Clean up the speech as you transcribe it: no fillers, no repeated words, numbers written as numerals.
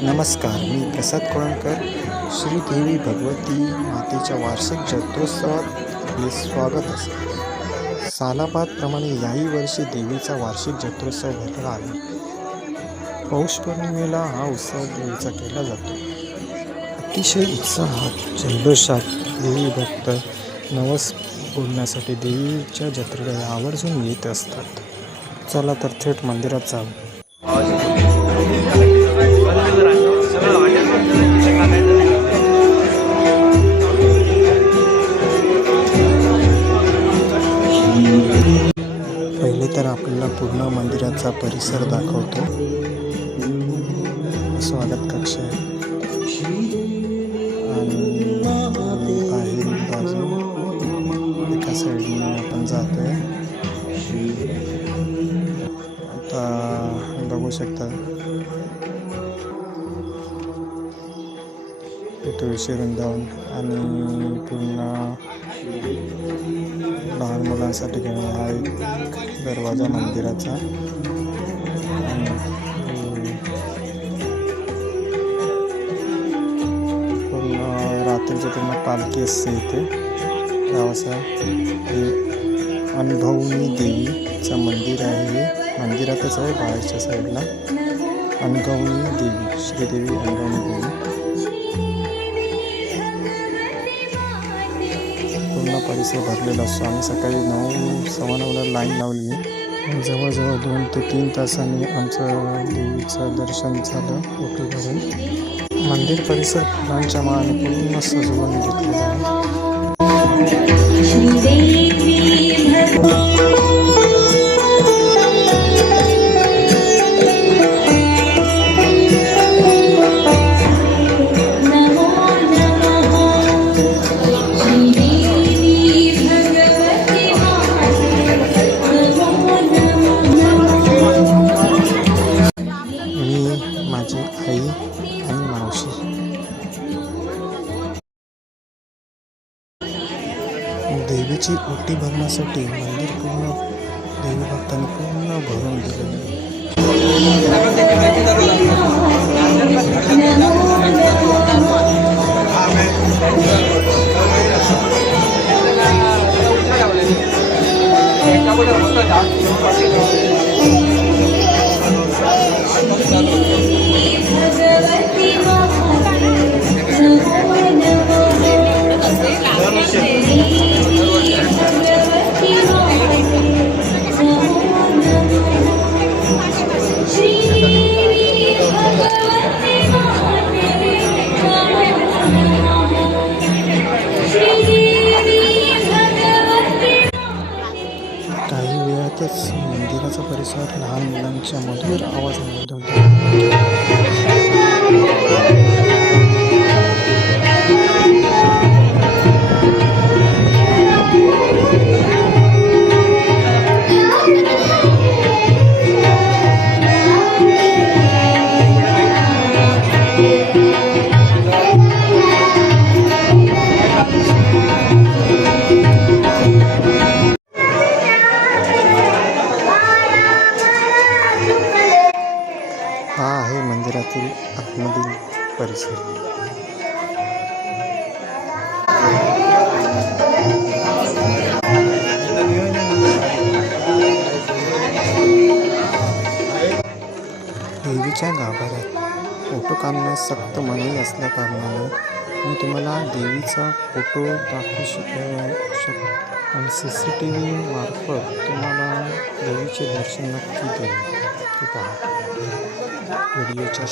नमस्कार, मी प्रसाद कोळंबकर. श्रीदेवी भगवती मातेच्या वार्षिक जत्रोत्सवात आपले स्वागत असते. सालाबादप्रमाणे याही वर्षी देवीचा वार्षिक जत्रोत्सव भरला आहे. पौष पौर्णिमेला हा उत्सव देवीचा केला जातो. अतिशय उत्साहात जल्लोषात देवी भक्त नवस बोलण्यासाठी देवीच्या जत्रेला आवर्जून येत असतात. चला तर थेट मंदिरात जाऊ. पहिले तर आपल्याला पूर्ण मंदिराचा परिसर दाखवतो. स्वागत कक्ष आहे आणि बाहेर बाजू एका साईडने आपण जातोय. आता बघू शकता तुळशी वृंदावन आणि पूर्ण लहान मुलांसाठी हा एक दरवाजा मंदिराचा. पूर्ण रात्रीची पूर्ण पालखी असते इथे. गावाचा हे अनुभवनी देवीचं मंदिर आहे. हे मंदिरातच आहे बाहेरच्या साईडला. अनुभवनी देवी, श्रीदेवी अनुभवनी देवी. पूर्ण परिसर भरलेला असतो. आम्ही सकाळी 9:15 लाईन लावली. जवळजवळ 2 ते 3 तासांनी आमचं देवीचं दर्शन झालं. ओटी भरून मंदिर परिसर फुलांच्या माळाने पूर्ण सजवून घेतलेलं आहे. माझी आई आणि मावशी. देवीची ओटी भरण्यासाठी मंदिर पूर्ण देवी भक्तांनी पूर्ण भरून गेलेलं आहे. काही वेळातच मंदिराचा परिसर लहान मुलांच्या मधुर आवाजाने उधळतो. हा आहे मंदिरातील आतमधील परिसर. देवीच्या गाभाऱ्यात फोटो काढण्यास सक्त मनाई असल्या कारणाने मी तुम्हाला देवीचा फोटो दाखवू शकतो. पण CCTV मार्फत तुम्हाला देवीचे दर्शन नक्की देईल. ते पहा व्हिडिओच्या